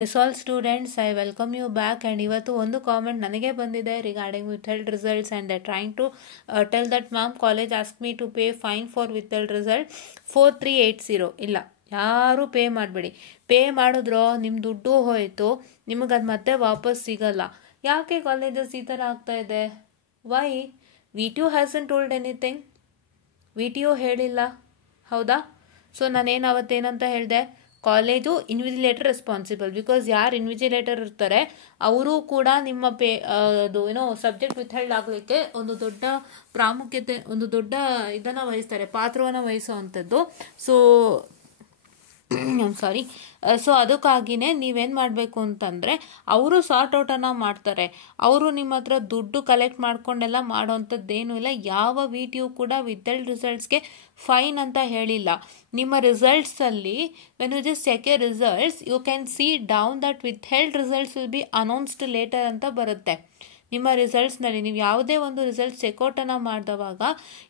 Yes, all students, I welcome you back. And ಇವತ್ತು ಒಂದು comment ನನಗೆ ಬಂದಿದೆ regarding withheld results and I trying to tell that ma'am college ask me to pay fine for withheld result 4380. ಇಲ್ಲ, ಯಾರೂ pay ಮಾಡಬೇಡಿ. Pay ಮಾಡಿದ್ರೋ ನಿಮ್ಮ ದುಡ್ಡು ಹೋಯಿತು, ನಿಮಗೆ ಅದು ಮತ್ತೆ ವಾಪಸ್ ಸಿಗಲ್ಲ. ಯಾಕೆ ಕಾಲೇಜಸ್ ಈ ಥರ ಆಗ್ತಾ ಇದೆ? Why? VTO hasn't told anything. VTO ಹೇಳಿಲ್ಲ, ಹೌದಾ? ಸೊ ನಾನೇನು ಅವತ್ತೇನಂತ ಹೇಳಿದೆ, ಕಾಲೇಜು ಇನ್ವಿಜಿಲೇಟರ್ ರೆಸ್ಪಾನ್ಸಿಬಲ್. ಬಿಕಾಸ್ ಯಾರು ಇನ್ವಿಜಿಲೇಟರ್ ಇರ್ತಾರೆ ಅವರು ಕೂಡ ನಿಮ್ಮ ಅದು ಏನೋ ಸಬ್ಜೆಕ್ಟ್ ವಿಥೆಲ್ಡ್ ಆಗಲಿಕ್ಕೆ ಒಂದು ದೊಡ್ಡ ಪ್ರಾಮುಖ್ಯತೆ, ಒಂದು ದೊಡ್ಡ ಇದನ್ನು ವಹಿಸ್ತಾರೆ, ಪಾತ್ರವನ್ನು ವಹಿಸುವಂಥದ್ದು. So sorry. ಸೊ ಅದಕ್ಕಾಗಿಯೇ ನೀವೇನು ಮಾಡಬೇಕು ಅಂತಂದರೆ, ಅವರು ಸಾರ್ಟ್ ಔಟನ್ನು ಮಾಡ್ತಾರೆ. ಅವರು ನಿಮ್ಮ ಹತ್ರ ದುಡ್ಡು ಕಲೆಕ್ಟ್ ಮಾಡ್ಕೊಂಡೆಲ್ಲ ಮಾಡೋವಂಥದ್ದೇನೂ ಇಲ್ಲ. ಯಾವ VTO ಕೂಡ ವಿಥೆಲ್ಡ್ ರಿಸಲ್ಟ್ಸ್ಗೆ ಫೈನ್ ಅಂತ ಹೇಳಿಲ್ಲ. ನಿಮ್ಮ ರಿಸಲ್ಟ್ಸಲ್ಲಿ when you just check a results, you can see down that withheld results will be announced later ಅಂತ ಬರುತ್ತೆ. ನಿಮ್ಮ ರಿಸಲ್ಟ್ಸ್ನಲ್ಲಿ ನೀವು ಯಾವುದೇ ಒಂದು ರಿಸಲ್ಟ್ಸ್ ಚೆಕ್ಔಟನ್ನು ಮಾಡಿದವಾಗ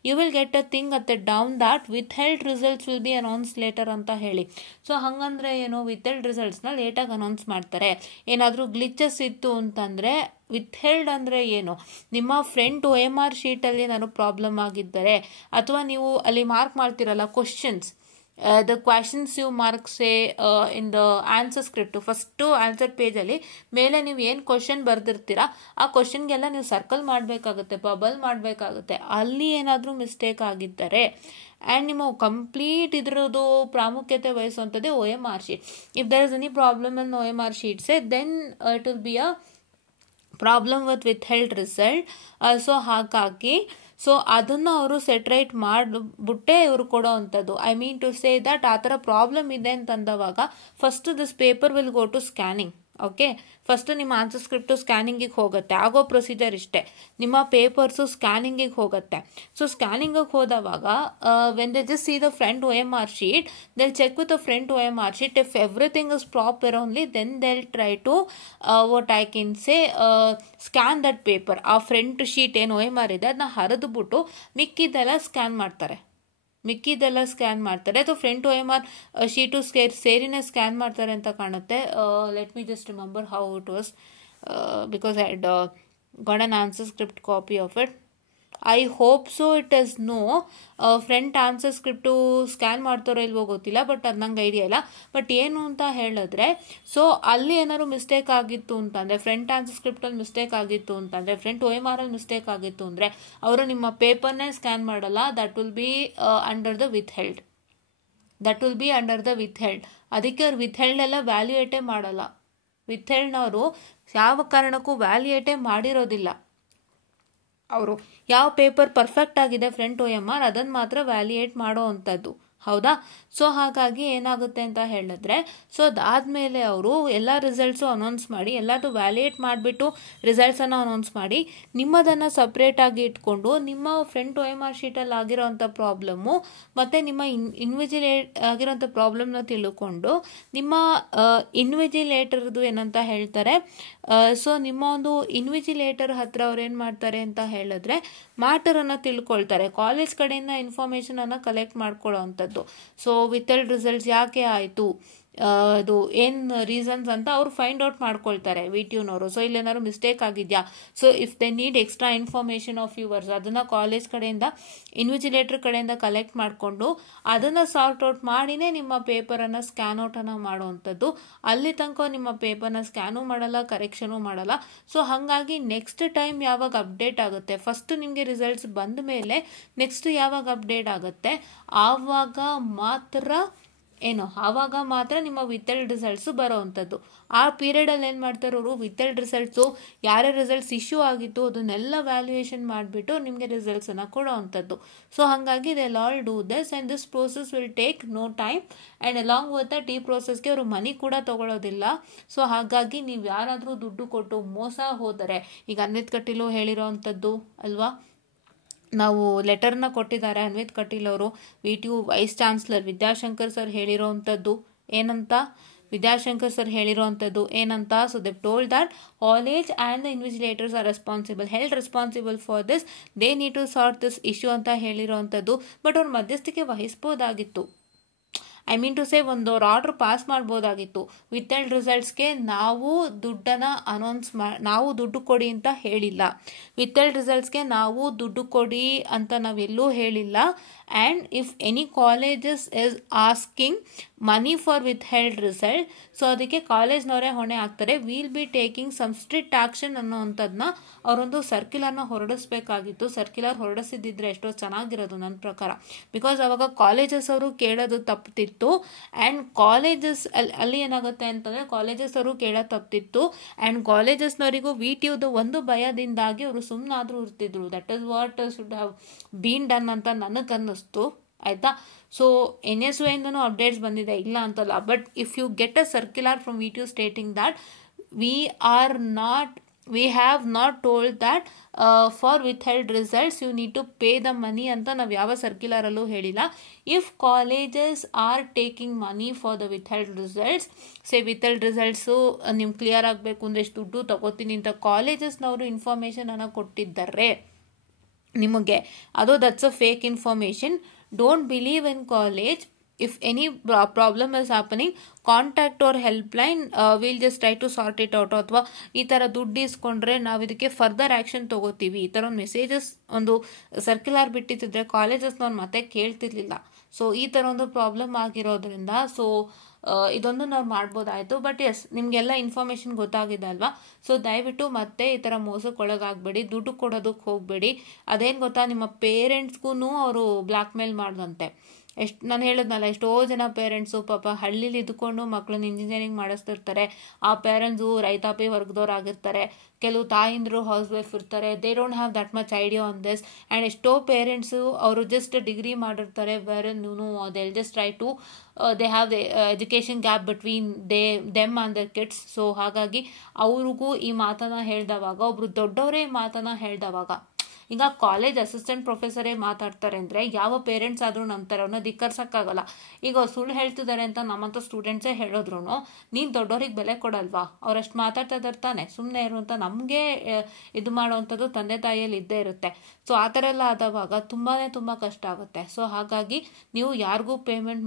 you will get a thing at down that withheld results will be announce later ಅಂತ ಹೇಳಿ. ಸೊ ಹಾಗಂದ್ರೆ ಏನು, ವಿಥೆಲ್ಡ್ ರಿಸಲ್ಟ್ಸ್ನ ಲೇಟಾಗಿ ಅನೌನ್ಸ್ ಮಾಡ್ತಾರೆ. ಏನಾದರೂ ಗ್ಲಿಚಸ್ ಇತ್ತು ಅಂತಂದರೆ, ವಿಥೆಲ್ಡ್ ಅಂದರೆ ಏನು, ನಿಮ್ಮ ಫ್ರಂಟ್ OMR ಶೀಟಲ್ಲಿ ಏನಾದ್ರು ಪ್ರಾಬ್ಲಮ್ ಆಗಿದ್ದರೆ, ಅಥವಾ ನೀವು ಅಲ್ಲಿ ಮಾರ್ಕ್ ಮಾಡ್ತಿರಲ್ಲ questions, the questions you mark say in the answer script, first answer ಪೇಜಲ್ಲಿ ಮೇಲೆ ನೀವು ಏನು ಕ್ವಶನ್ ಬರೆದಿರ್ತೀರಾ ಆ ಕ್ವಶನ್ಗೆಲ್ಲ ನೀವು ಸರ್ಕಲ್ ಮಾಡಬೇಕಾಗುತ್ತೆ, ಬಬಲ್ ಮಾಡಬೇಕಾಗುತ್ತೆ. ಅಲ್ಲಿ ಏನಾದರೂ ಮಿಸ್ಟೇಕ್ ಆಗಿದ್ದರೆ ಆ್ಯಂಡ್ ನಿಮ್ಮ ಕಂಪ್ಲೀಟ್ ಇದರದ್ದು ಪ್ರಾಮುಖ್ಯತೆ ವಹಿಸುವಂಥದ್ದೇ OMR sheet. If there is any problem in OMR ಶೀಟ್ಸೆ, then it will be a problem withheld result. So ಹಾಗಾಗಿ ಸೊ ಅದನ್ನು ಅವರು ಸೆಟ್ರೈಟ್ ಮಾಡಿಬಿಟ್ಟೆ ಇವರು ಕೊಡೋ ಅಂಥದ್ದು. I mean to say that ಆ ಥರ ಪ್ರಾಬ್ಲಮ್ ಇದೆ ಅಂತಂದವಾಗ first this paper will go to scanning. Okay, first ನಿಮ್ಮ ಆನ್ಸರ್ ಸ್ಕ್ರಿಪ್ಟು ಸ್ಕ್ಯಾನಿಂಗಿಗೆ ಹೋಗುತ್ತೆ. ಆಗೋ ಪ್ರೊಸೀಜರ್ ಇಷ್ಟೇ, ನಿಮ್ಮ ಪೇಪರ್ಸು ಸ್ಕ್ಯಾನಿಂಗಿಗೆ ಹೋಗುತ್ತೆ. ಸೊ ಸ್ಕ್ಯಾನಿಂಗಿಗೆ ಹೋದವಾಗ when they just C the front OMR sheet, they'll check with the front OMR sheet. If everything is proper only, then they'll try to what I can say scan that paper. ಆ front sheet ಏನು OMR ಇದೆ ಅದನ್ನ ಹರಿದ್ಬಿಟ್ಟು ಮಿಕ್ಕಿದೆಲ್ಲ scan ಮಾಡ್ತಾರೆ. ಅಥವಾ front OMR sheet ಸೇರಿನೇ scan ಮಾಡ್ತಾರೆ ಅಂತ ಕಾಣುತ್ತೆ. Let me just remember how it was, because I had got an answer script copy of it. I hope so it is no. Front answer script scan ಮಾಡ್ತಾರೋ ಇಲ್ವೋ ಗೊತ್ತಿಲ್ಲ, but ಅದು ನಂಗೆ idea ಇಲ್ಲ. ಬಟ್ ಏನು ಅಂತ ಹೇಳಿದ್ರೆ, ಸೊ ಅಲ್ಲಿ ಏನಾದ್ರು ಮಿಸ್ಟೇಕ್ ಆಗಿತ್ತು ಅಂತಂದರೆ, ಫ್ರಂಟ್ ಆನ್ಸರ್ ಸ್ಕ್ರಿಪ್ಟಲ್ಲಿ ಮಿಸ್ಟೇಕ್ ಆಗಿತ್ತು ಅಂತಂದರೆ, ಫ್ರಂಟ್ OMR ಅಲ್ಲಿ ಮಿಸ್ಟೇಕ್ ಆಗಿತ್ತು ಅಂದರೆ ಅವರು ನಿಮ್ಮ ಪೇಪರ್ನೇ ಸ್ಕ್ಯಾನ್ ಮಾಡಲ್ಲ. That will be under the withheld. ಅದಕ್ಕೆ ಅವ್ರು ವಿಥೆಲ್ಡ್ ಎಲ್ಲ ವ್ಯಾಲ್ಯೂಯೇಟೇ ಮಾಡಲ್ಲ. ವಿಥೆಲ್ಡ್ನವರು ಯಾವ ಕಾರಣಕ್ಕೂ ವ್ಯಾಲ್ಯೂಯೇಟೇ ಮಾಡಿರೋದಿಲ್ಲ. ಅವರು ಯಾವ ಪೇಪರ್ ಪರ್ಫೆಕ್ಟ್ ಆಗಿದೆ ಫ್ರಂಟ್ OMR ಅದನ್ನು ಮಾತ್ರ ವ್ಯಾಲ್ಯೂಯೇಟ್ ಮಾಡೋ ಅಂಥದ್ದು, ಹೌದಾ? ಸೊ ಹಾಗಾಗಿ ಏನಾಗುತ್ತೆ ಅಂತ ಹೇಳಿದ್ರೆ, ಸೊ ಅದಾದಮೇಲೆ ಅವರು ಎಲ್ಲ ರಿಸಲ್ಟ್ಸು ಅನೌನ್ಸ್ ಮಾಡಿ, ಎಲ್ಲದೂ ವ್ಯಾಲ್ಯೂಯೇಟ್ ಮಾಡಿಬಿಟ್ಟು ರಿಸಲ್ಟ್ಸನ್ನು ಅನೌನ್ಸ್ ಮಾಡಿ, ನಿಮ್ಮದನ್ನು ಸಪ್ರೇಟಾಗಿ ಇಟ್ಕೊಂಡು ನಿಮ್ಮ ಫ್ರಂಟ್ OMR ಶೀಟಲ್ಲಿ ಆಗಿರೋವಂಥ ಪ್ರಾಬ್ಲಮ್ಮು ಮತ್ತು ನಿಮ್ಮ ಇನ್ವಿಜಿಲೇಟ್ ಆಗಿರೋಂಥ ಪ್ರಾಬ್ಲಮ್ನ ತಿಳ್ಕೊಂಡು ನಿಮ್ಮ ಇನ್ವಿಜಿಲೇಟರ್ದು ಏನಂತ ಹೇಳ್ತಾರೆ. ಸೊ ನಿಮ್ಮ ಒಂದು ಇನ್ವಿಜಿಲೇಟರ್ ಹತ್ರ ಅವ್ರು ಏನು ಮಾಡ್ತಾರೆ ಅಂತ ಹೇಳಿದ್ರೆ, ಮ್ಯಾಟರನ್ನು ತಿಳ್ಕೊಳ್ತಾರೆ. ಕಾಲೇಜ್ ಕಡೆಯಿಂದ ಇನ್ಫಾರ್ಮೇಷನನ್ನು ಕಲೆಕ್ಟ್ ಮಾಡ್ಕೊಳ್ಳೋ ಅಂಥದ್ದು. ಸೊ ವಿಥೆಲ್ಡ್ ರಿಸಲ್ಟ್ಸ್ ಯಾಕೆ ಆಯಿತು, ಅದು ಏನು ರೀಸನ್ಸ್ ಅಂತ ಅವ್ರು ಫೈಂಡ್ ಔಟ್ ಮಾಡ್ಕೊಳ್ತಾರೆ VTOನವರು. ಸೊ ಇಲ್ಲೇನಾದ್ರು ಮಿಸ್ಟೇಕ್ ಆಗಿದೆಯಾ, so if they need extra information of yours, ಅದನ್ನು ಕಾಲೇಜ್ ಕಡೆಯಿಂದ ಇನ್ವಿಜಿಲೇಟರ್ ಕಡೆಯಿಂದ ಕಲೆಕ್ಟ್ ಮಾಡಿಕೊಂಡು ಅದನ್ನು ಸಾರ್ಟ್ ಔಟ್ ಮಾಡಿನೇ ನಿಮ್ಮ ಪೇಪರನ್ನು ಸ್ಕ್ಯಾನ್ ಔಟನ್ನು ಮಾಡುವಂಥದ್ದು. ಅಲ್ಲಿ ತನಕ ನಿಮ್ಮ ಪೇಪರ್ನ ಸ್ಕ್ಯಾನು ಮಾಡಲ್ಲ, ಕರೆಕ್ಷನು ಮಾಡಲ್ಲ. ಸೊ ಹಾಗಾಗಿ ನೆಕ್ಸ್ಟ್ ಟೈಮ್ ಯಾವಾಗ ಅಪ್ಡೇಟ್ ಆಗುತ್ತೆ, ಫಸ್ಟ್ ನಿಮಗೆ ರಿಸಲ್ಟ್ಸ್ ಬಂದ ಮೇಲೆ ನೆಕ್ಸ್ಟ್ ಯಾವಾಗ ಅಪ್ಡೇಟ್ ಆಗುತ್ತೆ ಆವಾಗ ಮಾತ್ರ ನಿಮ್ಮ ವಿಥೆಲ್ಡ್ ರಿಸಲ್ಟ್ಸು ಬರೋ ಅಂಥದ್ದು. ಆ ಪೀರಿಯಡಲ್ಲಿ ಏನು ಮಾಡ್ತಾರೆ ಅವರು, ವಿಥೆಲ್ಡ್ ರಿಸಲ್ಟ್ಸು ಯಾರ್ಯಾರ ರಿಸಲ್ಟ್ಸ್ ಇಶ್ಯೂ ಆಗಿತ್ತು ಅದನ್ನೆಲ್ಲ ವ್ಯಾಲ್ಯೂಯೇಷನ್ ಮಾಡಿಬಿಟ್ಟು ನಿಮಗೆ ರಿಸಲ್ಟ್ಸನ್ನು ಕೊಡೋ ಅಂಥದ್ದು. ಸೊ ಹಾಗಾಗಿ they all do this and this process will take no time and along with that ಈ ಪ್ರೋಸೆಸ್ಗೆ ಅವರು ಮನಿ ಕೂಡ ತೊಗೊಳ್ಳೋದಿಲ್ಲ. ಸೊ ಹಾಗಾಗಿ ನೀವು ಯಾರಾದರೂ ದುಡ್ಡು ಕೊಟ್ಟು ಮೋಸ ಹೋದರೆ, ಈಗ ಅನ್ವಿತ್ ಕಟೀಲು ಹೇಳಿರೋ ಅಂಥದ್ದು ಅಲ್ವಾ, ನಾವು ಲೆಟರ್ನ ಕೊಟ್ಟಿದ್ದಾರೆ ಅನ್ವಿತ್ ಕಟೀಲ್ ಅವರು, VTO vice chancellor Vidyashankar sir ಹೇಳಿರೋ ಅಂಥದ್ದು ಏನಂತ. So they told that college and the invigilators are held responsible for this, they need to sort this issue ಅಂತ ಹೇಳಿರೋ ಅಂಥದ್ದು. ಬಟ್ ಅವ್ರು ಮಧ್ಯಸ್ಥಿಕೆ ವಹಿಸ್ಬೋದಾಗಿತ್ತು. ಐ ಮೀನ್ ಟು ಸೇ ಒಂದು ಆರ್ಡರ್ ಪಾಸ್ ಮಾಡ್ಬೋದಾಗಿತ್ತು. ವಿತ್ಹೆಲ್ಡ್ ರಿಸಲ್ಟ್ಸ್ಗೆ ನಾವು ನಾವು ದುಡ್ಡು ಕೊಡಿ ಅಂತ ಹೇಳಿಲ್ಲ. ವಿತ್ಹೆಲ್ಡ್ ರಿಸಲ್ಟ್ಸ್ಗೆ ನಾವು ದುಡ್ಡು ಕೊಡಿ ಅಂತ ನಾವೆಲ್ಲೂ ಹೇಳಿಲ್ಲ. And if any colleges is asking money for withheld result, so ಅದಕ್ಕೆ ಕಾಲೇಜ್ನವರೇ ಹೊಣೆ ಆಗ್ತಾರೆ. Will be taking some strict action ಅನ್ನೋವಂಥದ್ದನ್ನ ಅವರೊಂದು ಸರ್ಕ್ಯುಲರ್ನ ಹೊರಡಿಸ್ಬೇಕಾಗಿತ್ತು. ಸರ್ಕ್ಯುಲರ್ ಹೊರಡಿಸಿದ್ರೆ ಎಷ್ಟೋ ಚೆನ್ನಾಗಿರೋದು ನನ್ನ ಪ್ರಕಾರ. ಬಿಕಾಸ್ ಅವಾಗ ಕಾಲೇಜಸ್ ಅವರು ಕೇಳೋದು ತಪ್ಪಿತ್ತು. ಆ್ಯಂಡ್ ಕಾಲೇಜಸ್ ಅಲ್ಲಿ ಏನಾಗುತ್ತೆ ಅಂತಂದರೆ ಕಾಲೇಜಸ್ ಅವರು ಕೇಳೋದು ತಪ್ಪಿತ್ತು. ಆ್ಯಂಡ್ ಕಾಲೇಜಸ್ನವರಿಗೂ VTUದು ಒಂದು ಭಯದಿಂದಾಗಿ ಅವರು ಸುಮ್ಮನಾದರೂ ಇರ್ತಿದ್ರು. That is what should have been done ಅಂತ ನನಗನ್ನಿಸ್ತು. ಆಯಿತಾ? ಸೊ NSUI ಇಂದನೂ ಅಪ್ಡೇಟ್ಸ್ ಬಂದಿದೆ, ಇಲ್ಲ ಅಂತಲ್ಲ. But if you get a circular from VTU stating that we have not told that for withheld results you need to pay the money ಅಂತ ನಾವು ಯಾವ ಸರ್ಕ್ಯುಲರಲ್ಲೂ ಹೇಳಿಲ್ಲ. If colleges are taking money for the withheld results, withheld results ನಿಮ್ಗೆ clear ಆಗಬೇಕು ಅಂದರೆ ಎಷ್ಟು ದುಡ್ಡು ತಗೋತೀನಿ ಅಂತ ಕಾಲೇಜಸ್ನವರು ಇನ್ಫಾರ್ಮೇಷನ್ ಅನ್ನು ಕೊಟ್ಟಿದ್ದಾರೆ ನಿಮಗೆ, ಅದು that's a fake information. Don't believe in college. If any problem is happening, contact ಅವ್ರ helpline, will just try to sort it out. ಅಥವಾ ಈ ಥರ ದುಡ್ಡು ಇಸ್ಕೊಂಡ್ರೆ ನಾವು ಇದಕ್ಕೆ ಫರ್ದರ್ ಆ್ಯಕ್ಷನ್ ತೊಗೋತೀವಿ, ಈ ಥರ ಒಂದು ಮೆಸೇಜಸ್ ಒಂದು ಸರ್ಕ್ಯುಲರ್ ಬಿಟ್ಟಿದ್ರೆ ಕಾಲೇಜಸ್ನವ್ರು ಮತ್ತೆ ಕೇಳ್ತಿರ್ಲಿಲ್ಲ. ಸೊ ಈ ಥರ ಒಂದು ಪ್ರಾಬ್ಲಮ್ ಆಗಿರೋದ್ರಿಂದ ಸೊ ಇದೊಂದು ನಾವು ಮಾಡ್ಬೋದಾಯಿತು. ಬಟ್ ಎಸ್, ನಿಮಗೆಲ್ಲ ಇನ್ಫಾರ್ಮೇಷನ್ ಗೊತ್ತಾಗಿದೆ ಅಲ್ವಾ? ಸೊ ದಯವಿಟ್ಟು ಮತ್ತೆ ಈ ಥರ ಮೋಸಕ್ಕೊಳಗಾಗಬೇಡಿ, ದುಡ್ಡು ಕೊಡೋದಕ್ಕೆ ಹೋಗಬೇಡಿ. ಅದೇನು ಗೊತ್ತಾ, ನಿಮ್ಮ ಪೇರೆಂಟ್ಸ್ಗೂ ಅವರು ಬ್ಲ್ಯಾಕ್ ಮೇಲ್ ಮಾಡ್ದಂತೆ. ನಾನು ಹೇಳಿದ್ನಲ್ಲ, ಎಷ್ಟೋ ಜನ ಪೇರೆಂಟ್ಸು ಪಾಪ ಹಳ್ಳಿಲಿ ಇದ್ಕೊಂಡು ಮಕ್ಕಳನ್ನ ಇಂಜಿನಿಯರಿಂಗ್ ಮಾಡಿಸ್ತಿರ್ತಾರೆ. ಆ ಪೇರೆಂಟ್ಸು ರೈತಾಪಿ ವರ್ಗದವ್ರಾಗಿರ್ತಾರೆ. ಕೆಲವು ತಾಯಿಂದರು ಹೌಸ್ ವೈಫ್ ಇರ್ತಾರೆ. They don't have that much idea on this. And ಎಷ್ಟೋ ಪೇರೆಂಟ್ಸು ಅವರು ಜಸ್ಟ್ ಡಿಗ್ರಿ ಮಾಡಿರ್ತಾರೆ. Where they just try to they have the education gap between them and their kids. So ಹಾಗಾಗಿ ಅವ್ರಿಗೂ ಈ ಮಾತನ್ನ ಹೇಳ್ದವಾಗ, ಒಬ್ರು ದೊಡ್ಡವರೇ ಈ ಮಾತನ್ನ ಹೇಳ್ದವಾಗ, ಈಗ ಕಾಲೇಜ್ ಅಸಿಸ್ಟೆಂಟ್ ಪ್ರೊಫೆಸರೇ ಮಾತಾಡ್ತಾರೆ ಅಂದರೆ ಯಾವ ಪೇರೆಂಟ್ಸ್ ಆದರೂ ನಂಬ್ತಾರೆ, ಅವ್ರನ್ನ ಧಿಕ್ಕರ್ಸೋಕ್ಕಾಗಲ್ಲ. ಈಗ ಸುಳ್ಳು ಹೇಳ್ತಿದ್ದಾರೆ ಅಂತ ನಮ್ಮಂಥ ಸ್ಟೂಡೆಂಟ್ಸೇ ಹೇಳಿದ್ರು ನೀನು ದೊಡ್ಡವ್ರಿಗೆ ಬೆಲೆ ಕೊಡಲ್ವಾ, ಅವರಷ್ಟು ಮಾತಾಡ್ತಾ ಇದ್ದಾರೆ ತಾನೆ, ಸುಮ್ಮನೆ ಇರುವಂಥ ನಮಗೆ ಇದು ಮಾಡೋವಂಥದ್ದು ತಂದೆ ತಾಯಿಯಲ್ಲಿ ಇದ್ದೇ ಇರುತ್ತೆ. ಸೊ ಆ ಥರ ಎಲ್ಲ ಆದವಾಗ ತುಂಬ ಕಷ್ಟ ಆಗುತ್ತೆ. ಸೊ ಹಾಗಾಗಿ ನೀವು ಯಾರಿಗೂ ಪೇಮೆಂಟ್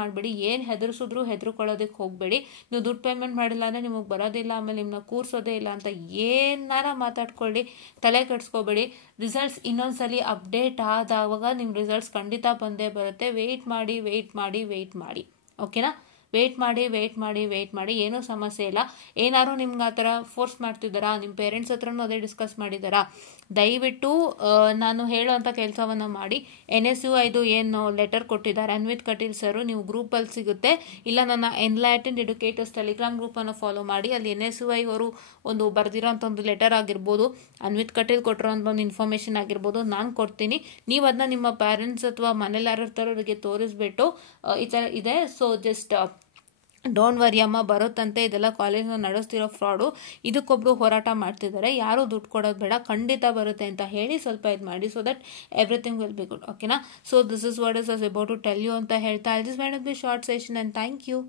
ಮಾಡಬೇಡಿ. ಏನು ಹೆದರ್ಸಿದ್ರು ಹೆದರ್ಕೊಳ್ಳೋದಕ್ಕೆ ಹೋಗಬೇಡಿ. ನೀವು ದುಡ್ಡು ಪೇಮೆಂಟ್ ಮಾಡಿಲ್ಲ ಅಂದರೆ ನಿಮಗೆ ಬರೋದಿಲ್ಲ, ಆಮೇಲೆ ನಿಮ್ಮನ್ನ ಕೂರಿಸೋದೇ ಇಲ್ಲ ಅಂತ ಏನಾರ ಮಾತಾಡ್ಕೊಳ್ಳಿ, ತಲೆ ಕೆಡಿಸ್ಕೋಬೇಡಿ. ರಿಸಲ್ಟ್ಸ್ ಇನ್ನೊಂದ್ಸಲಿ ಅಪ್ಡೇಟ್ ಆದಾಗ ನಿಮ್ಮ ರಿಸಲ್ಟ್ಸ್ ಖಂಡಿತ ಬಂದೇ ಬರುತ್ತೆ. ವೆಯ್ಟ್ ಮಾಡಿ. ಓಕೆನಾ? ವೆಯ್ಟ್ ಮಾಡಿ. ಏನೂ ಸಮಸ್ಯೆ ಇಲ್ಲ. ಏನಾದ್ರು ನಿಮ್ಗೆ ಆ ಥರ ಫೋರ್ಸ್ ಮಾಡ್ತಿದ್ದಾರಾ, ನಿಮ್ಮ ಪೇರೆಂಟ್ಸ್ ಹತ್ರನೂ ಅದೇ ಡಿಸ್ಕಸ್ ಮಾಡಿದ್ದಾರಾ, ದಯವಿಟ್ಟು ನಾನು ಹೇಳೋವಂಥ ಕೆಲಸವನ್ನು ಮಾಡಿ. NSUIದು ಏನು ಲೆಟರ್ ಕೊಟ್ಟಿದ್ದಾರೆ ಅನ್ವಿತ್ ಕಟೀಲ್ ಸರು, ನೀವು ಗ್ರೂಪಲ್ಲಿ ಸಿಗುತ್ತೆ. ಇಲ್ಲ ನನ್ನ ಎನ್ಲೈಟೆಂಡ್ ಎಡ್ಯುಕೇಟರ್ಸ್ ಟೆಲಿಗ್ರಾಮ್ ಗ್ರೂಪನ್ನು ಫಾಲೋ ಮಾಡಿ. ಅಲ್ಲಿ NSUI ಅವರು ಒಂದು ಬರೆದಿರೋಂಥ ಒಂದು ಲೆಟರ್ ಆಗಿರ್ಬೋದು, ಅನ್ವಿತ್ ಕಟೀಲ್ ಕೊಟ್ಟಿರೋಂಥ ಒಂದು ಇನ್ಫಾರ್ಮೇಷನ್ ಆಗಿರ್ಬೋದು, ನಾನು ಕೊಡ್ತೀನಿ. ನೀವು ಅದನ್ನ ನಿಮ್ಮ ಪೇರೆಂಟ್ಸ್ ಅಥವಾ ಮನೇಲಿ ಯಾರು ಇರ್ತಾರೋ ಅವರಿಗೆ ತೋರಿಸ್ಬಿಟ್ಟು ಈ ಥರ ಇದೆ, ಸೊ ಜಸ್ಟ್ ಡೋಂಟ್ ವರಿ ಅಮ್ಮ, ಬರುತ್ತಂತೆ. ಇದೆಲ್ಲ ಕಾಲೇಜ್ನ ನಡೆಸ್ತಿರೋ ಫ್ರಾಡು, ಇದಕ್ಕೊಬ್ರು ಹೋರಾಟ ಮಾಡ್ತಿದ್ದಾರೆ, ಯಾರೂ ದುಡ್ಡು ಕೊಡೋದು ಬೇಡ, ಖಂಡಿತ ಬರುತ್ತೆ ಅಂತ ಹೇಳಿ ಸ್ವಲ್ಪ ಇದು ಮಾಡಿ. So that everything will be good. ಓಕೆನಾ? So this is what is about to tell you ಅಂತ ಹೇಳ್ತಾ I just want to be short session and thank you.